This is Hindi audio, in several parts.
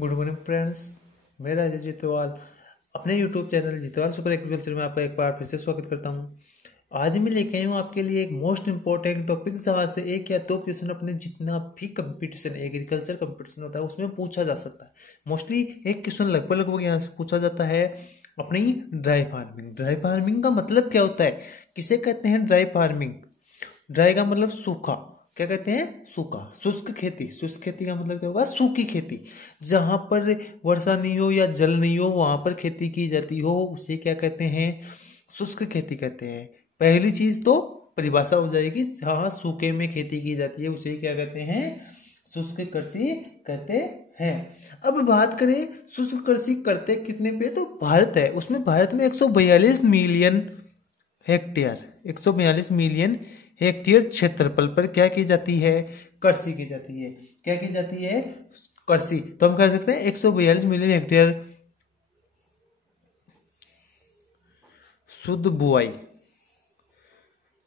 गुड मॉर्निंग फ्रेंड्स, मैं राजेश जितवाल अपने यूट्यूब चैनल जितवाल सुपर एग्रीकल्चर में आपका एक बार फिर से स्वागत करता हूं। आज मैं लेके आई हूँ आपके लिए एक मोस्ट इंपॉर्टेंट टॉपिक जहाँ से एक या दो क्वेश्चन अपने जितना भी कंपटीशन एग्रीकल्चर कंपटीशन होता है उसमें पूछा जा सकता है। मोस्टली एक क्वेश्चन लगभग यहाँ से पूछा जाता है अपनी ड्राई फार्मिंग। ड्राई फार्मिंग का मतलब क्या होता है, किसे कहते हैं ड्राई फार्मिंग। ड्राई का मतलब सूखा, क्या कहते हैं सूखा। शुष्क खेती, शुष्क खेती का मतलब क्या होगा, सूखी खेती। जहां पर वर्षा नहीं हो या जल नहीं हो वहां पर खेती की जाती हो उसे क्या कहते हैं, शुष्क खेती कहते हैं। पहली चीज तो परिभाषा हो जाएगी, जहां सूखे में खेती की जाती है उसे क्या कहते हैं, शुष्क कृषि कहते हैं। अब बात करें शुष्क कृषि करते कितने पे, तो भारत है, उसमें भारत में 142 मिलियन हेक्टेयर 142 मिलियन हेक्टेयर क्षेत्रफल पर क्या की जाती है, कृषि की जाती है। क्या की जाती है, कृषि। तो हम कह सकते हैं 142 मिलियन हेक्टेयर शुद्ध बुआई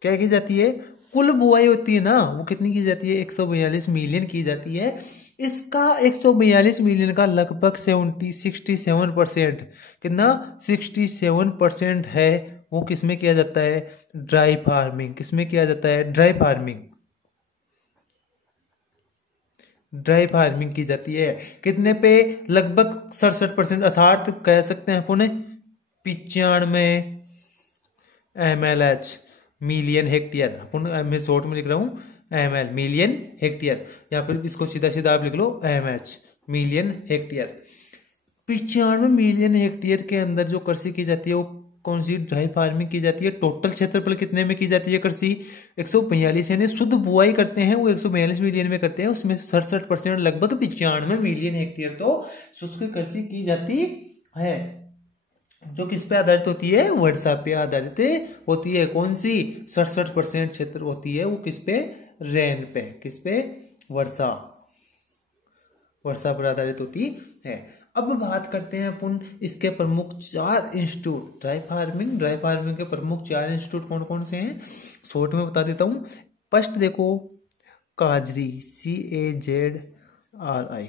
क्या की जाती है, कुल बुआई होती है ना वो कितनी की जाती है, 142 मिलियन की जाती है। इसका 142 मिलियन का लगभग 67% कितना, 67% है वो किसमें किया जाता है, ड्राई फार्मिंग। किसमें किया जाता है, ड्राई फार्मिंग। ड्राई फार्मिंग की जाती है कितने पे, लगभग 67%, अर्थात कह सकते हैं अपन 95 mLh मिलियन हेक्टेयर। अपन मैं शॉर्ट में लिख रहा हूँ ml मिलियन हेक्टेयर, या फिर इसको सीधा सीधा आप लिख लो mh million hectare. 95 million hectare के अंदर जो कृषि की जाती है वो कौन सी, ड्राई फार्मिंग की जाती है। टोटल क्षेत्रफल कितने में की जाती है कृषि, 142, यानी शुद्ध बुआई करते हैं वो 142 मिलियन में करते हैं, उसमें 67% लगभग 95 मिलियन हेक्टेयर तो शुष्क कृषि की जाती है, जो किस पे आधारित होती है, वर्षा पे आधारित होती है। कौन सी, 67% क्षेत्र होती है वो किस पे, रेन पे, किस पे, वर्षा पर आधारित होती है। अब बात करते हैं अपन इसके प्रमुख 4 इंस्टीट्यूट। ड्राई फार्मिंग के प्रमुख 4 इंस्टीट्यूट कौन कौन से हैं, शॉर्ट में बता देता हूँ। फर्स्ट देखो काजरी, CAZRI,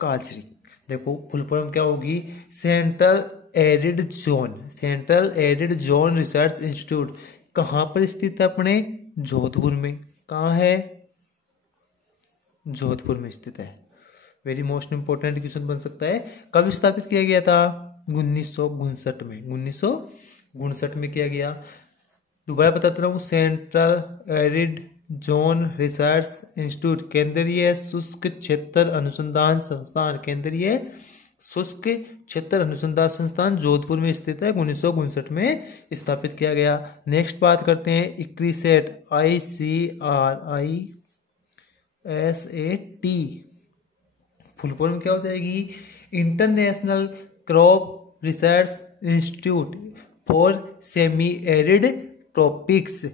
काजरी। देखो फुल फॉर्म क्या होगी, central arid zone research institute. कहाँ पर स्थित है, अपने जोधपुर में। कहाँ है, जोधपुर में स्थित है। वेरी मोस्ट इंपोर्टेंट क्वेश्चन बन सकता है। कब स्थापित किया गया था, 1959 में। 1959 में किया गया। दोबारा बताता रहा हूँ, central arid zone research institute, केंद्रीय शुष्क क्षेत्र अनुसंधान संस्थान, केंद्रीय शुष्क क्षेत्र अनुसंधान संस्थान जोधपुर में स्थित है। 1959 में स्थापित किया गया। नेक्स्ट बात करते हैं ICRISAT, ICRISAT, फुल फॉर्म क्या हो जाएगी, international crop research institute for semi arid tropics.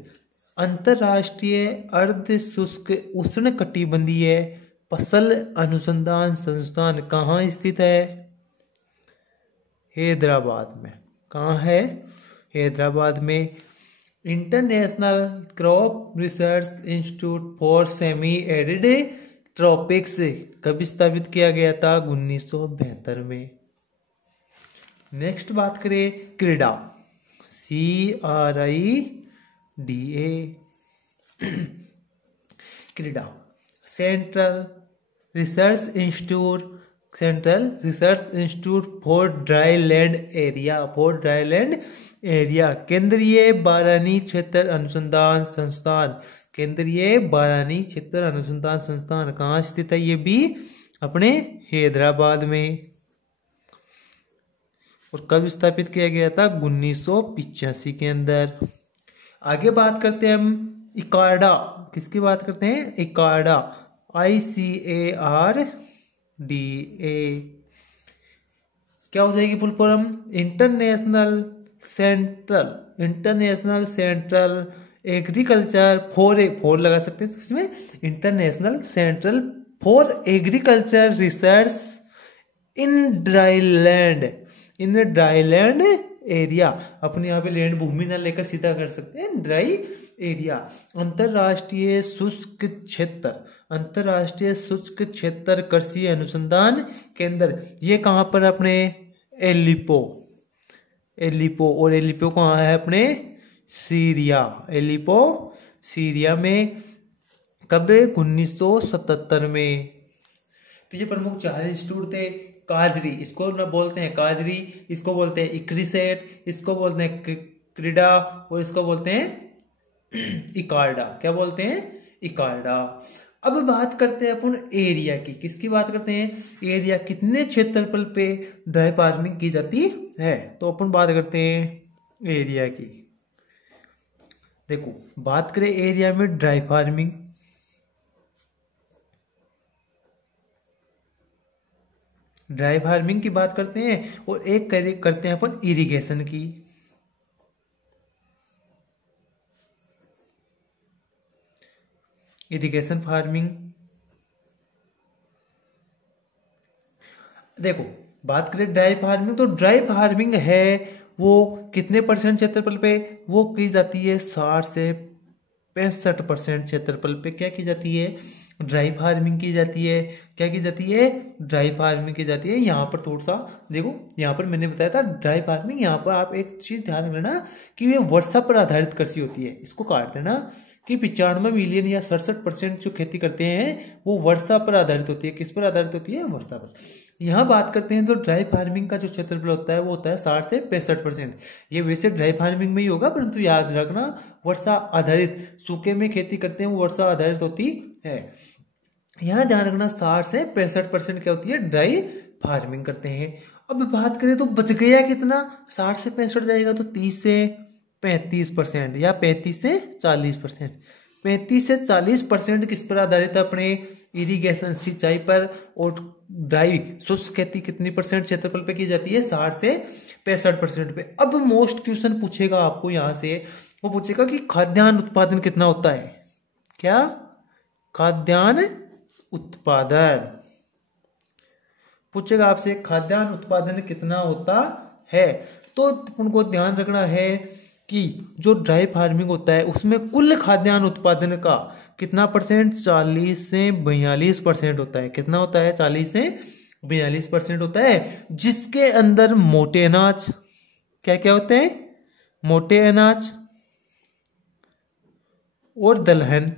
अंतरराष्ट्रीय अर्ध शुष्क उष्ण कटिबंधीय फसल अनुसंधान संस्थान कहाँ स्थित है, हैदराबाद में। कहाँ है, हैदराबाद में। International crop research institute for semi arid tropics कब स्थापित किया गया था, 1972 में। नेक्स्ट बात करें क्रीडा, CRIDA, क्रीडा, central research institute for dry land area, केंद्रीय बारानी क्षेत्र अनुसंधान संस्थान, केंद्रीय बारानी क्षेत्र अनुसंधान संस्थान कहाँ स्थित है, ये भी अपने हैदराबाद में। और कब स्थापित किया गया था, 1985 के अंदर। आगे बात करते हैं हम इकार्डा, किसकी बात करते हैं, इकार्डा, ICARDA, क्या हो जाएगी full form, international central agriculture for लगा सकते हैं इसमें, international central for agriculture research in dry land area, अपने यहाँ पे लैंड भूमि ना लेकर सीधा कर सकते हैं ड्राई एरिया। अंतरराष्ट्रीय शुष्क क्षेत्र, अंतरराष्ट्रीय शुष्क क्षेत्र कृषि अनुसंधान केंद्र, ये कहाँ पर अपने एलिपो, एलिपो, और एलिपो कहाँ है अपने सीरिया, एलिपो सीरिया में, कब 1977 में। तो ये प्रमुख 4 इंस्टीट्यूट थे। काजरी, इसको ना बोलते हैं काजरी, इसको बोलते हैं इक्रिसेट, इसको बोलते हैं क्रीडा, और इसको बोलते हैं इकार्डा। क्या बोलते हैं? इकार्डा। अब बात करते हैं अपन एरिया की। किसकी बात करते हैं? एरिया, कितने क्षेत्रफल पे ड्राई फार्मिंग की जाती है। तो अपन बात करते हैं एरिया की। देखो, बात करें एरिया में ड्राई फार्मिंग, ड्राई फार्मिंग की बात करते हैं, और एक करते हैं अपन इरिगेशन की। इरिगेशन फार्मिंग, देखो बात करें ड्राई फार्मिंग, तो ड्राई फार्मिंग है वो कितने परसेंट क्षेत्रफल पे वो की जाती है? 60 से 65% क्षेत्रफल पे क्या की जाती है? ड्राई फार्मिंग की जाती है। क्या की जाती है? ड्राई फार्मिंग की जाती है। यहाँ पर थोड़ा सा देखो, यहाँ पर मैंने बताया था ड्राई फार्मिंग, यहाँ पर आप एक चीज ध्यान रखना कि ये वर्षा पर आधारित कृषि होती है। इसको काट देना कि 95 मिलियन या 67% जो खेती करते हैं वो वर्षा पर आधारित होती है। किस पर आधारित होती है? वर्षा पर। यहाँ बात करते हैं तो ड्राई फार्मिंग का जो क्षेत्रफल होता है वो होता है 60 से 65%। ये वैसे ड्राई फार्मिंग में ही होगा, परंतु याद रखना वर्षा आधारित, सूखे में खेती करते हैं वो वर्षा आधारित होती है। यहाँ ध्यान रखना 60 से 65% क्या होती है? ड्राई फार्मिंग करते हैं। अब बात करें तो बच गया कितना? 60 से 65 जाएगा तो 30 से 35% या 35 से 40%। 35 से 40% किस पर आधारित है? अपने इरिगेशन, सिंचाई पर। और ड्राई शुष्क खेती कितनी परसेंट क्षेत्रफल पे की जाती है? 60 से 65% पे। अब मोस्ट क्वेश्चन पूछेगा आपको यहाँ से, वो पूछेगा कि खाद्यान्न उत्पादन कितना होता है? क्या? खाद्यान्न उत्पादन पूछेगा आपसे, खाद्यान्न उत्पादन कितना होता है। तो उनको ध्यान रखना है कि जो ड्राई फार्मिंग होता है उसमें कुल खाद्यान्न उत्पादन का कितना परसेंट? 40 से 42% होता है। कितना होता है? 40 से 42% होता है, जिसके अंदर मोटे अनाज, क्या क्या होते हैं? मोटे अनाज और दलहन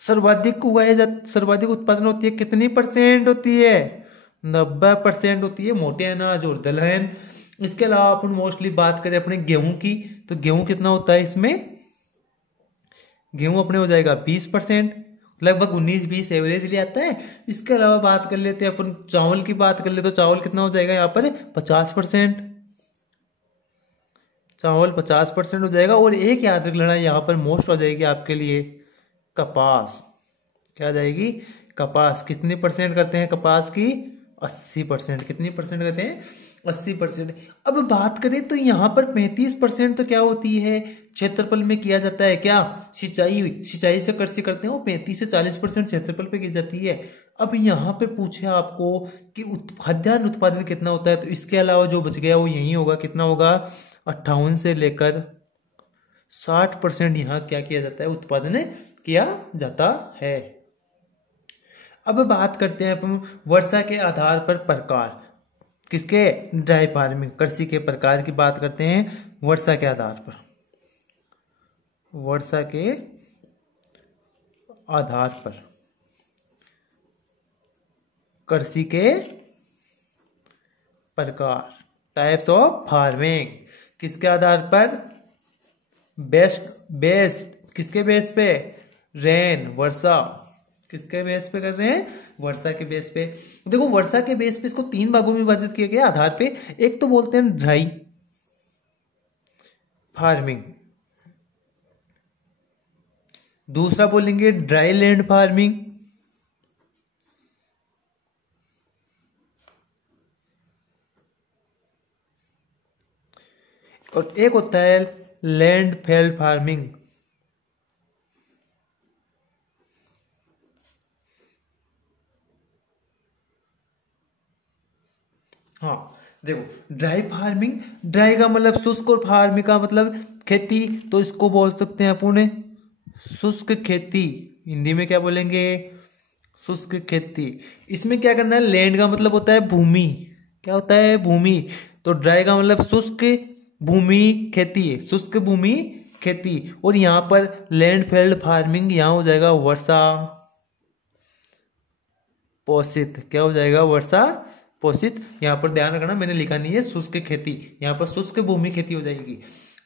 सर्वाधिक उगाए जाते, सर्वाधिक उत्पादन होती है। कितनी परसेंट होती है? 90% होती है, मोटे अनाज और दलहन। इसके अलावा अपन मोस्टली बात करें अपने गेहूं की, तो गेहूं कितना होता है इसमें? गेहूं अपने हो जाएगा 20%, लगभग 19-20 एवरेज ले आता है। इसके अलावा बात कर लेते हैं अपन चावल की, बात कर ले तो चावल कितना हो जाएगा यहाँ पर? 50%। चावल 50% हो जाएगा। और एक याद रख लेना, यहाँ पर मोस्ट हो जाएगी आपके लिए कपास। क्या आ जाएगी? कपास। कितनी परसेंट करते हैं कपास की? 80%। कितनी परसेंट करते हैं? 80%। अब बात करें तो यहाँ पर 35% तो क्या होती है? क्षेत्रफल में किया जाता है क्या? सिंचाई, सिंचाई से कृषि करते हैं वो 35 से 40% क्षेत्रफल पे की जाती है। अब यहाँ पे पूछे आपको कि खाद्यान्न उत्पादन कितना होता है, तो इसके अलावा जो बच गया वो यही होगा। कितना होगा? 58 से लेकर 60% यहाँ क्या किया जाता है? उत्पादन किया जाता है। अब बात करते हैं अपन वर्षा के आधार पर प्रकार। किसके? ड्राई फार्मिंग कृषि के प्रकार की बात करते हैं वर्षा के आधार पर। वर्षा के आधार पर कृषि के प्रकार, टाइप्स ऑफ फार्मिंग। किसके आधार पर? बेस्ट बेस्ट किसके बेस पे? रेन, वर्षा। किसके बेस पे कर रहे हैं? वर्षा के बेस पे। देखो वर्षा के बेस पे इसको 3 भागों में विभाजित किया गया आधार पे। एक तो बोलते हैं ड्राई फार्मिंग, दूसरा बोलेंगे ड्राई लैंड फार्मिंग, और एक होता है लैंड फेल्ड फार्मिंग। हाँ, देखो ड्राई फार्मिंग, ड्राई का मतलब शुष्क और फार्मिंग का मतलब खेती, तो इसको बोल सकते हैं अपन शुष्क खेती। हिंदी में क्या बोलेंगे? शुष्क खेती। इसमें क्या करना है, लैंड का मतलब होता है भूमि, क्या होता है? भूमि। तो ड्राई का मतलब शुष्क भूमि खेती है, शुष्क भूमि खेती। और यहाँ पर लैंडफील्ड फार्मिंग यहाँ हो जाएगा वर्षा पोषित, क्या हो जाएगा? वर्षा पोषित। यहाँ पर ध्यान रखना, मैंने लिखा नहीं है शुष्क खेती, यहाँ पर शुष्क भूमि खेती हो जाएगी।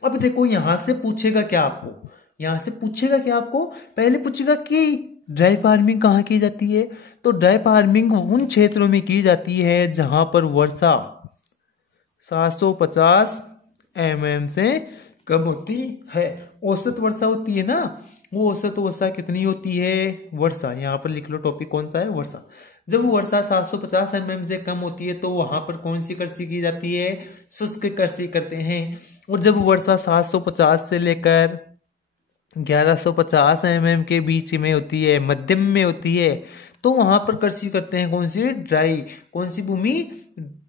अब देखो यहां से पूछेगा क्या आपको, यहां से पूछेगा क्या आपको, पहले पूछेगा कि ड्राई फार्मिंग कहाँ की जाती है। तो ड्राई फार्मिंग उन क्षेत्रों में की जाती है जहां पर वर्षा 750 mm से कम होती है। औसत वर्षा होती है ना, वो औसत वर्षा कितनी होती है? वर्षा, यहाँ पर लिख लो टॉपिक कौन सा है? वर्षा। जब वर्षा 750 mm से कम होती है तो वहां पर कौन सी कृषि की जाती है? शुष्क कृषि करते हैं। और जब वर्षा 750 से लेकर 1150 mm के बीच में होती है, मध्यम में होती है, तो वहां पर कृषि करते हैं कौन सी? ड्राई। कौन सी भूमि?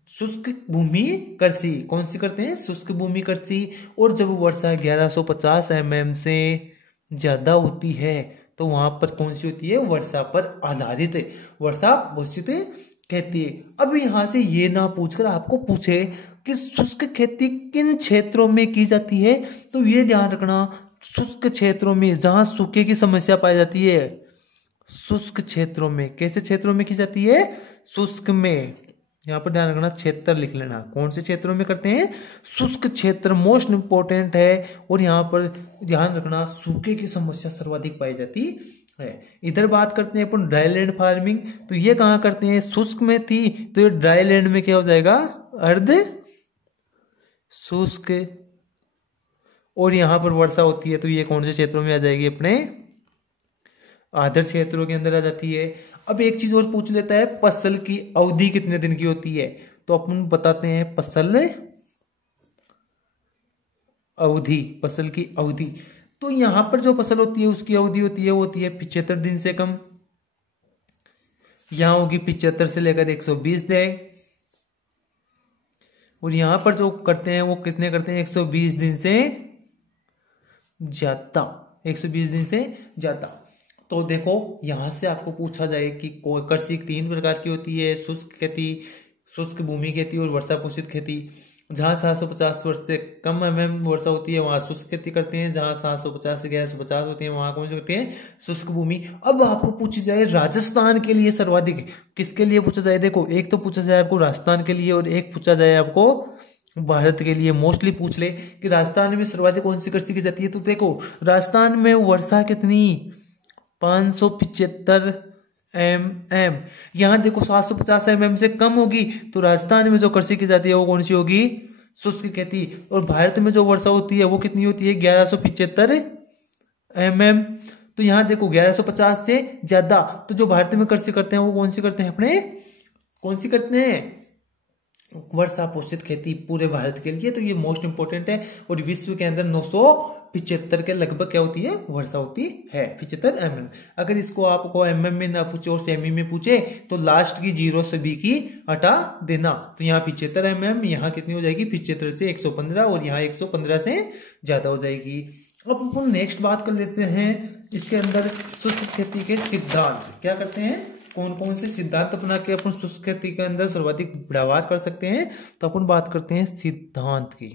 शुष्क भूमि कृषि। कौन सी करते हैं? शुष्क भूमि कृषि। और जब वर्षा 1150 mm से ज्यादा होती है तो वहां पर कौन सी होती है? वर्षा पर आधारित, वर्षा पोषित खेती। अब यहां से ये ना पूछकर आपको पूछे कि शुष्क खेती किन क्षेत्रों में की जाती है, तो ये ध्यान रखना, शुष्क क्षेत्रों में जहां सूखे की समस्या पाई जाती है, शुष्क क्षेत्रों में। कैसे क्षेत्रों में की जाती है? शुष्क में। यहाँ पर ध्यान रखना, क्षेत्र लिख लेना, कौन से क्षेत्रों में करते हैं? शुष्क क्षेत्र मोस्ट इंपोर्टेंट है। और यहाँ पर ध्यान रखना, सूखे की समस्या सर्वाधिक पाई जाती है। इधर बात करते हैं अपन ड्राई लैंड फार्मिंग, तो ये कहाँ करते हैं? शुष्क में थी, तो ये ड्राई लैंड में क्या हो जाएगा? अर्ध शुष्क। और यहाँ पर वर्षा होती है तो ये कौन से क्षेत्रों में आ जाएगी? अपने आदर्श क्षेत्रों के अंदर आ जाती है। अब एक चीज और पूछ लेता है, फसल की अवधि कितने दिन की होती है? तो अपन बताते हैं फसल अवधि, फसल की अवधि। तो यहां पर जो फसल होती है उसकी अवधि होती है, वो होती है 75 दिन से कम। यहां होगी 75 से लेकर 120 दिन। और यहां पर जो करते हैं वो कितने करते हैं? 120 दिन से ज्यादा, 120 दिन से ज्यादा। तो देखो यहां से आपको पूछा जाए कि कृषि 3 प्रकार की होती है, शुष्क खेती, शुष्क भूमि खेती और वर्षा पोषित खेती। जहां 750 वर्ष से कम वर्षा होती है वहां शुष्क खेती करते हैं, जहां 750 से 1150 होती है वहां कौन से करते हैं? शुष्क भूमि। अब आपको पूछी जाए राजस्थान के लिए सर्वाधिक, किसके लिए पूछा जाए? देखो एक तो पूछा जाए आपको राजस्थान के लिए और एक पूछा जाए आपको भारत के लिए। मोस्टली पूछ ले कि राजस्थान में सर्वाधिक कौन सी कृषि की जाती है, तो देखो राजस्थान में वर्षा कितनी? 575 mm। यहां देखो 750 mm से कम होगी, तो राजस्थान में जो कृषि की जाती है वो कौन सी होगी? शुष्क खेती। और भारत में जो वर्षा होती है वो कितनी होती है? 1175 mm। तो यहां देखो 1150 से ज्यादा, तो जो भारत में कृषि करते हैं वो कौन सी करते हैं? अपने कौन सी करते हैं? वर्षा पोषित खेती पूरे भारत के लिए। तो ये मोस्ट इंपोर्टेंट है। और विश्व के अंदर 975 के लगभग क्या होती है? वर्षा होती है, 75 mm। अगर इसको आपको mm में ना पूछे और सेमी में पूछे तो लास्ट की 0 से बी की हटा देना। तो यहाँ 75 mm, यहाँ कितनी हो जाएगी? 75 से 115, और यहाँ 115 से ज्यादा हो जाएगी। अब अपन नेक्स्ट बात कर लेते हैं इसके अंदर शुष्क खेती के सिद्धांत क्या करते हैं, कौन कौन से सिद्धांत अपना के अपन शुष्क खेती के अंदर सर्वाधिक बढ़ावार कर सकते हैं। तो अपन बात करते हैं सिद्धांत की,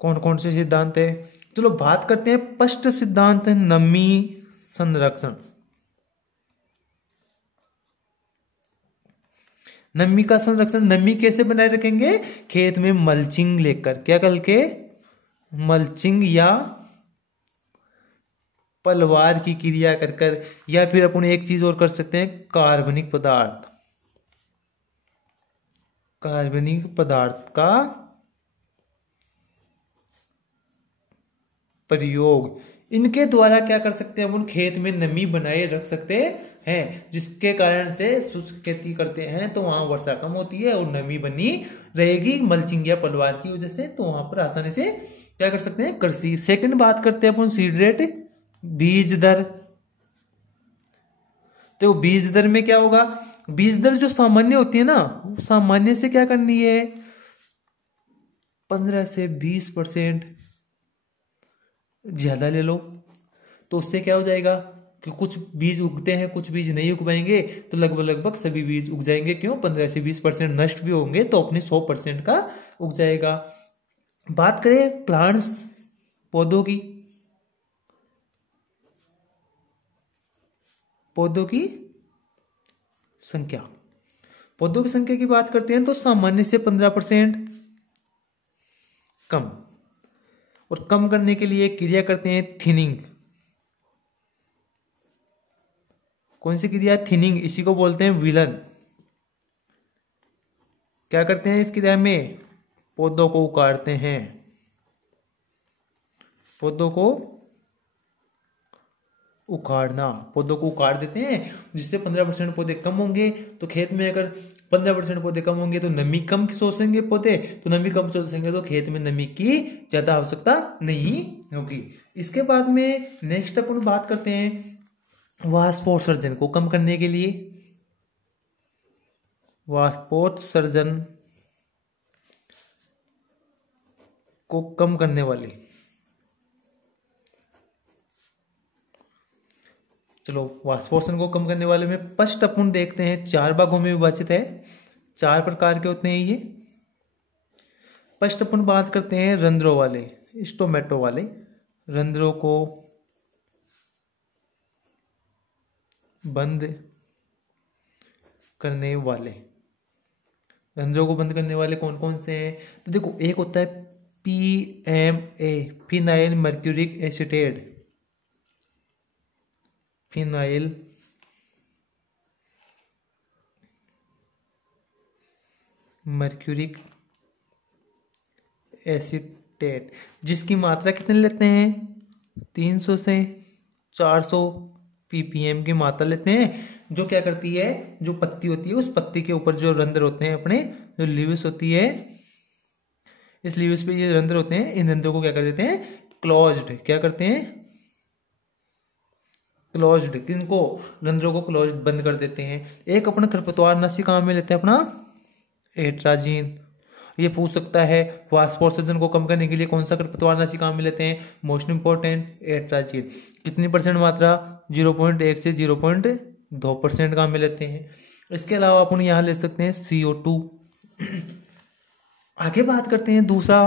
कौन कौन से सिद्धांत है। चलो बात करते हैं। फर्स्ट सिद्धांत है नमी संरक्षण। नमी का संरक्षण, नमी कैसे बनाए रखेंगे? खेत में मल्चिंग लेकर, क्या करके? मल्चिंग या पलवार की क्रिया कर कर, या फिर अपन एक चीज और कर सकते हैं, कार्बनिक पदार्थ, कार्बनिक पदार्थ का प्रयोग। इनके द्वारा क्या कर सकते हैं? अपन खेत में नमी बनाए रख सकते हैं, जिसके कारण से शुष्क खेती करते हैं तो वहां वर्षा कम होती है और नमी बनी रहेगी मल्चिंग या पलवार की वजह से। तो वहां पर आसानी से क्या कर सकते हैं? कृषि। सेकंड बात करते हैं अपन सीड रेट, बीज दर। तो बीज दर में क्या होगा? बीज दर जो सामान्य होती है ना, सामान्य से क्या करनी है, 15 से 20% ज्यादा ले लो। तो उससे क्या हो जाएगा कि कुछ बीज उगते हैं, कुछ बीज नहीं उग पाएंगे, तो लगभग लगभग सभी बीज उग जाएंगे। क्यों? 15 से 20% नष्ट भी होंगे तो अपने 100% का उग जाएगा। बात करें प्लांट्स, पौधों की, पौधों की संख्या, पौधों की संख्या की बात करते हैं तो सामान्य से 15% कम, और कम करने के लिए क्रिया करते हैं थिनिंग। कौन सी क्रिया? थिनिंग। इसी को बोलते हैं विलन। क्या करते हैं इस क्रिया में? पौधों को उखाड़ते हैं, पौधों को उखाड़ना, पौधों को उखाड़ देते हैं, जिससे 15% पौधे कम होंगे। तो खेत में अगर 15% पौधे कम होंगे तो नमी कम सोचेंगे पौधे, तो नमी कम सोचेंगे तो खेत में नमी की ज्यादा आवश्यकता नहीं होगी। इसके बाद में नेक्स्ट अपन बात करते हैं वाष्पोत्सर्जन को कम करने के लिए। वाष्पोत्सर्जन को कम करने वाली, चलो वाष्पोत्सर्जन को कम करने वाले में फर्स्ट अपन देखते हैं, 4 भागों में विभाजित है, 4 प्रकार के होते हैं ये। फर्स्ट अपन बात करते हैं रंध्रों वाले, स्टोमेटो वाले, रंध्रों को बंद करने वाले। रंध्रों को बंद करने वाले कौन कौन से हैं? तो देखो, एक होता है PMA, phenyl mercuric acetate, phenyl mercuric acetate, जिसकी मात्रा कितने लेते हैं? 300 से 400 ppm की मात्रा लेते हैं। जो क्या करती है, जो पत्ती होती है, उस पत्ती के ऊपर जो रंध्र होते हैं अपने, जो लीव्स होती है, इस लीव्स पे ये रंध्र होते हैं, इन रंध्रों को क्या कर देते हैं? क्लोज्ड। क्या करते हैं? क्लोज्ड। किनको? रंध्रों को क्लोज्ड, बंद कर देते हैं। एक अपना खरपतवारनाशी काम में लेते हैं अपना एट्राजीन। ये पूछ सकता है वाष्पोत्सर्जन को कम करने के लिए कौन सा खरपतवारनाशी काम में लेते हैं? Most important atrazine. कितनी परसेंट मात्रा? 0.1 से 0.2% काम में लेते हैं। इसके अलावा अपन यहाँ ले सकते हैं CO2। आगे बात करते हैं दूसरा,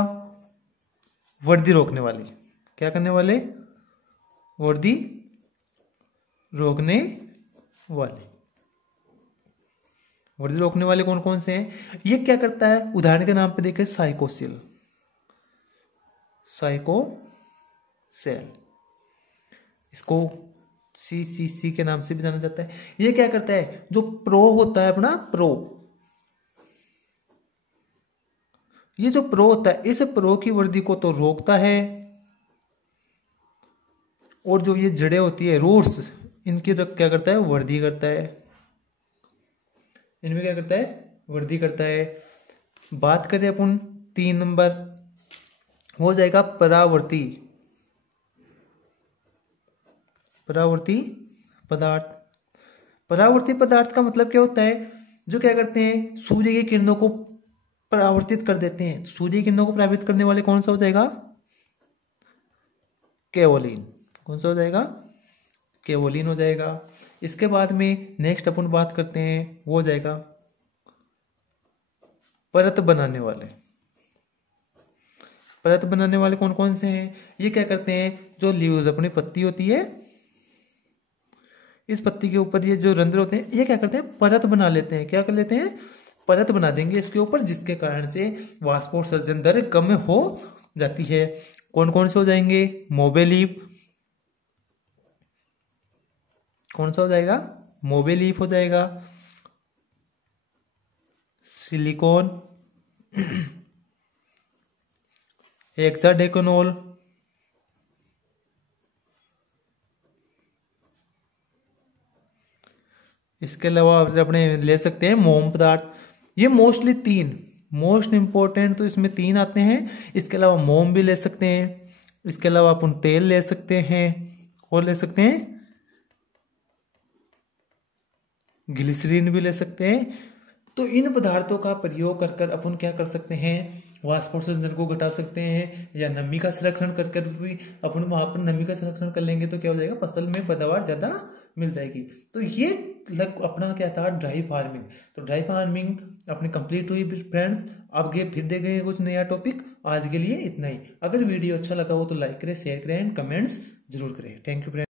वर्दी रोकने वाले। क्या करने वाले? वर्दी रोकने वाले। वर्दी रोकने वाले कौन कौन से हैं? ये क्या करता है? उदाहरण के नाम पे देखें, साइकोसेल, साइकोसेल, इसको CCC के नाम से भी जाना जाता है। ये क्या करता है? जो प्रो होता है अपना, प्रो, ये जो प्रो होता है, इस प्रो की वर्दी को तो रोकता है, और जो ये जड़ें होती है, रूट्स, इनकी क्या करता है? वर्दी करता है। इनमें क्या करता है? वृद्धि करता है। बात करें अपन 3 नंबर, हो जाएगा परावर्ती, परावर्ती पदार्थ। परावर्ती पदार्थ का मतलब क्या होता है? जो क्या करते हैं? सूर्य की किरणों को परावर्तित कर देते हैं। सूर्य की किरणों को परावर्तित करने वाले कौन सा हो जाएगा? केवोलिन। कौन सा हो जाएगा? केवोलिन हो जाएगा। इसके बाद में नेक्स्ट अपन बात करते हैं, वो हो जाएगा परत बनाने वाले। परत बनाने वाले कौन कौन से हैं? ये क्या करते हैं? जो लीव्स, अपनी पत्ती होती है, इस पत्ती के ऊपर ये जो रंध्र होते हैं, ये क्या करते हैं? परत बना लेते हैं। क्या कर लेते हैं? परत बना देंगे इसके ऊपर, जिसके कारण से वाष्पोत्सर्जन दर कम हो जाती है। कौन कौन से हो जाएंगे? मोबेलीफ। कौन सा हो जाएगा? मोबेलीफ हो जाएगा। सिलिकॉन, हेक्साडेकानोल, इसके अलावा अपने ले सकते हैं मोम पदार्थ। ये मोस्टली 3 मोस्ट इंपॉर्टेंट, तो इसमें 3 आते हैं। इसके अलावा मोम भी ले सकते हैं, इसके अलावा अपन तेल ले सकते हैं, और ले सकते हैं ग्लिसरीन भी ले सकते हैं। तो इन पदार्थों का प्रयोग कर कर अपन क्या कर सकते हैं, वाष्पोत्सर्जन को घटा सकते हैं, या नमी का संरक्षण कर कर भी अपन वहां पर नमी का संरक्षण कर लेंगे तो क्या हो जाएगा, फसल में पैदावार ज्यादा मिल जाएगी। तो ये अपना क्या था, ड्राई फार्मिंग। तो ड्राई फार्मिंग अपनी कंप्लीट हुई फ्रेंड्स। अब फिर देखेंगे कुछ नया टॉपिक। आज के लिए इतना ही। अगर वीडियो अच्छा लगा हो तो लाइक करें, शेयर करें एंड कमेंट्स जरूर करें। Thank you friends.